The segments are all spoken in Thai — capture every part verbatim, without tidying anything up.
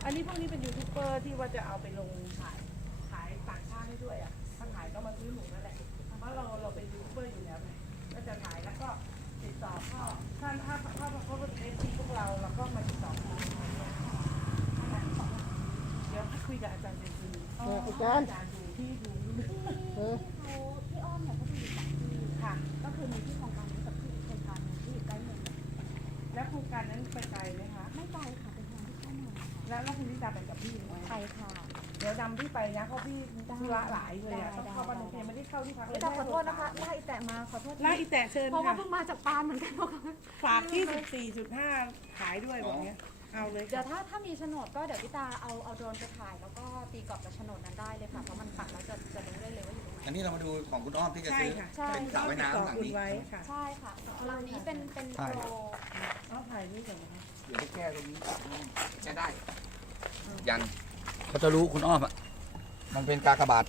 อันนี้พวกนี้เป็นยูทูบเบอร์ที่ว่าจะเอาไปลงขายขายต่างชาติให้ด้วยอ่ะถ้าขายก็มาซื้อหมูนั่นแหละเพราะเราเราเป็นยูทูบเบอร์อยู่แล้วไงก็จะขายแล้วก็ติดต่อพ่อถ้าถ้าถ้าเขาเป็นเอฟซีพวกเราเราก็มาติดต่อเขาเดี๋ยวคุยกับอาจารย์เป็นทีอาจารย์อาจารย์ดูที่ดูเออพี่อ้อมเนี่ยเขาจะอยู่สองที่ค่ะก็คือมีที่โครงการนี้กับที่โครงการนึงที่อยู่ใกล้เมืองแล้วโครงการนั้นไปไกลไหมคะไม่ไกลค่ะเป็นทางที่เข้ามาแล้วแล้วคุณนิดาไปกับพี่ไหมไปค่ะเดี๋ยวดำพี่ไปนะเพราะพี่ธุระหลายเลยอ่ะต้องเข้าบ้านโรงเรียนไม่ได้เข้าที่พักเลยแต่ขอโทษนะคะไล่แตะมาขอโทษไล่แตะเชิญเพราะว่าเพิ่งมาจากปานเหมือนกันฝากที่สิบสี่จุดห้าขายด้วยแบบนี้เอาเลยเดี๋ยวถ้าถ้ามีโฉนดก็เดี๋ยวพี่ตาเอาเอาโดรนไปถ่ายแล้วก็ตีกรอบกับโฉนดนั้นได้เลยค่ะเพราะมันปักแล้วจะจะรู้ได้เลยว่าอยู่ตรงไหนอันนี้เรามาดูของคุณอ้อมที่จะซื้อเป็นสระว่ายน้ำหลังนี้ใช่ค่ะหลังนี้เป็นเป็นโปรเอาถ่ายนี่ก่อนนะคะเดี๋ยวแก้ตรงนี้แก้ได้ยันเขาจะรู้คุณอ้อมอ่ะมันเป็นกากบาท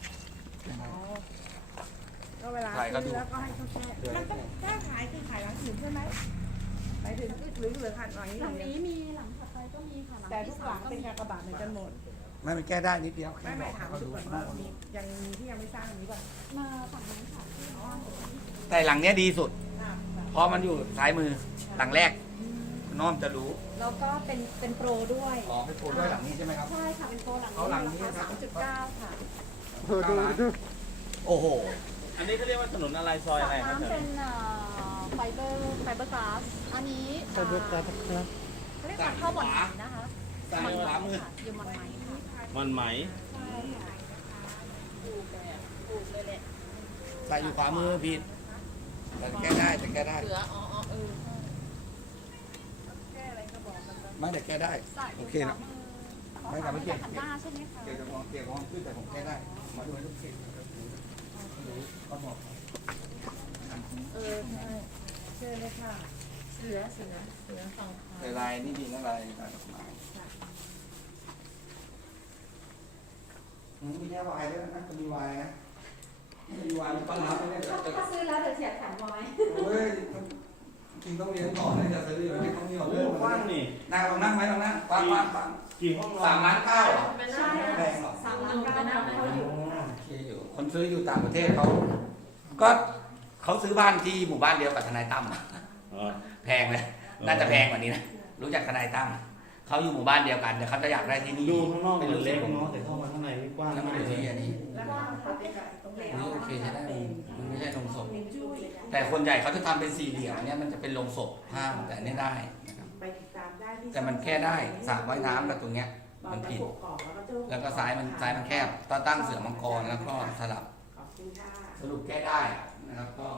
ก็เวลาซื้อแล้วก็ให้เขาแช่มันต้องกล้าขายคือขายหลังอื่นใช่ไหมไปถึงหรือเหลือขันหลังนี้หลังนี้มีหลังถัดไปก็มีค่ะแต่ทุกหลังเป็นกากบาทเหมือนกันหมดไม่มันแก้ได้นิดเดียวไม่ไม่ถามดูก่อนว่ามียังมีที่ยังไม่สร้างนี้ป่ะมาฝั่งนี้ค่ะแต่หลังเนี้ยดีสุดเพราะมันอยู่ซ้ายมือหลังแรกน้อมจะรู้แล้วก็เป็นเป็นโปรด้วยอ๋อเป็นโปรด้วยหลังนี้ใช่ไหมครับใช่ค่ะเป็นโปรหลังนี้หลังนี้สามจุดเก้าค่ะดูดูโอ้โหอันนี้เขาเรียกว่าถนนอะไรซอยอะไรครับเป็นไฟเบอร์ไฟเบอร์กลาสอันนี้ไฟเบอร์กลาสครับเขาเรียกว่าข้าวบอนไหมนะคะมันขวามืออยู่มันไหมค่ะมันไหมใส่อยู่ขวามือผิดแต่แก้ได้แต่แก้ได้ไม่แต่แก้ได้โอเคนะไม่แต่ไม่เกี่ยวเกี่ยวเกี่ยวกับมองเกี่ยวกับมองขึ้นแต่ผมแก้ได้มาดูให้ทุกเขตก็บอกเออใช่เชิญเลยค่ะเสือเสือเสือสองขาลายนี่ดีนะลายลายดอกไม้มีแค่วายด้วยนะมีวายนะมีวายมีต้นรับเนี่ยถ้าซื้อแล้วเดี๋ยวเสียแถมวายเฮ้ยจริงต้องเรียนก่อนนะจะซื้ออยู่ไม่ต้องมีหรอกเรื่องกว้างนี่นั่งลองนั่งไหมลองนั่งกว้างกว้างกว้างกี่ห้องสามล้านเก้าหรอใช่แพงหรอสามล้านเก้าเขาอยู่โอเคอยู่คนซื้ออยู่ต่างประเทศเขาก็เขาซื้อบ้านที่หมู่บ้านเดียวกับทนายตั้มแพงเลยน่าจะแพงกว่านี้นะรู้จักทนายตั้มเขาอยู่หมู่บ้านเดียวกันแต่เขาจะอยากได้ที่นี่ดูข้างนอกเป็นเล็กเนาะแต่เข้ามาข้างในไม่กว้างแล้วมันอยู่ที่อันนี้นี่โอเคใช่ได้มันไม่ใช่โรงศพแต่คนใหญ่เขาจะทำเป็นสี่เหลี่ยมเนี่ยมันจะเป็นโรงศพห้ามแต่นี่ได้นะครับแต่มันแค่ได้สระว่ายน้ำกับตรงเนี้ยมันผิดแล้วก็ซ้ายมันซ้ายมันแคบตอนตั้งเสือมังกรแล้วก็สลับสรุปแก้ได้นะครับก็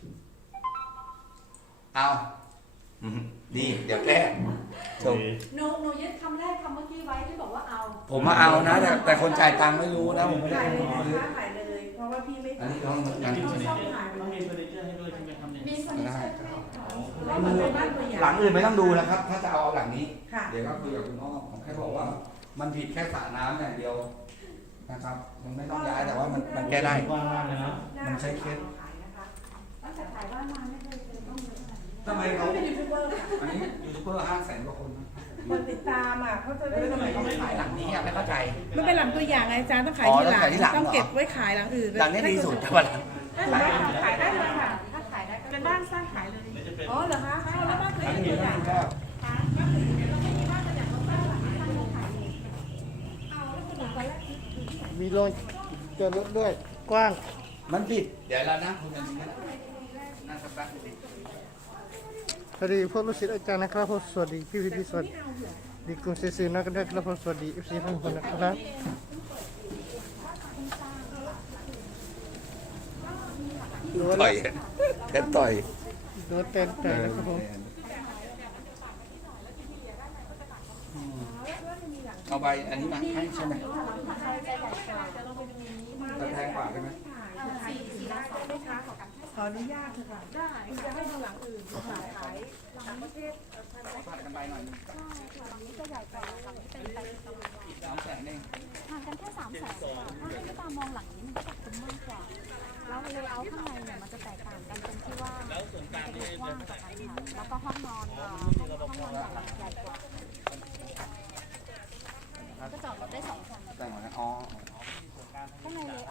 เอาดีเดี๋ยวแก้จบหนูหนูยึดคำแรกคำเมื่อกี้ไว้ที่บอกว่าเอาผมมาเอานะแต่แต่คนจ่ายตังค์ไม่รู้นะผมไม่ได้ขายเลยเพราะว่าพี่ไม่อันนี้ต้องการต้องมีเฟอร์นิเจอร์ให้ด้วยใช่ไหมครับเนี่ยมีเฟอร์นิเจอร์หลังอื่นไม่ต้องดูแล้วครับถ้าจะเอาหลังนี้เดี๋ยวก็คุยกับคุณอ้อมผมแค่บอกว่ามันผิดแค่สระน้ำอย่างเดียวนะครับมันไม่ต้องย้ายแต่ว่ามันมันแก้ได้มันใช้เคสตั้งแต่ขายบ้านมาไม่เคยเจอต้องเยอะขนาดนี้ทำไมเขาเป็นยูทูบเบอร์อันนี้ยูทูบเบอร์ห้าแสนกว่าคนคนติดตามอ่ะเขาจะได้ทำไมเขาไม่ขายหลังนี้อ่ะไม่เข้าใจมันเป็นหลังตัวอย่างไงอาจารย์ต้องขายที่หลังต้องเก็บไว้ขายหลังอื่นหลังนี้ดีสุดแต่ว่าหลังขายได้เลยค่ะถ้าขายได้เป็นบ้านสร้างขายเลยอ๋อเหรอคะแล้วบ้านตัวอย่างตัวอย่างมีโรงจอดรถด้วยกว้างมันปิดเดี๋ยวเรานั่งคุยกันตรงนี้นั่งสักแป๊บสวัสดีพวกลูกศิษย์อาจารย์นะครับผมสวัสดีพี่พี่สวัสดีกลุ่มสื่อนักกันด้วยครับผมสวัสดีเอฟซีทุกคนนะครับต่อยแค่ต่อยโดนเต้นใจนะครับผมเอาใบอันนี้มาให้ใช่ไหมจะแพงกว่าใช่ไหมขออนุญาตค่ะได้จะให้ดูหลังอื่นขายขายต่างประเทศผัดกันไปหน่อยใช่ค่ะหลังนี้จะใหญ่กว่าหลังนี้เป็นไปอีกสามแสนเองห่างกันแค่สามแสนถ้าให้ตามองหลังนี้มันก็จะคุ้มมากกว่าแล้วเลเยอร์ข้างในเนี่ยมันจะแตกต่างกันตรงที่ว่ามันจะกว้างกว่ากันค่ะแล้วก็ห้องนอนห้องนอนใหญ่กว่าสองชั้นแต่งเหมือนกันอ๋อ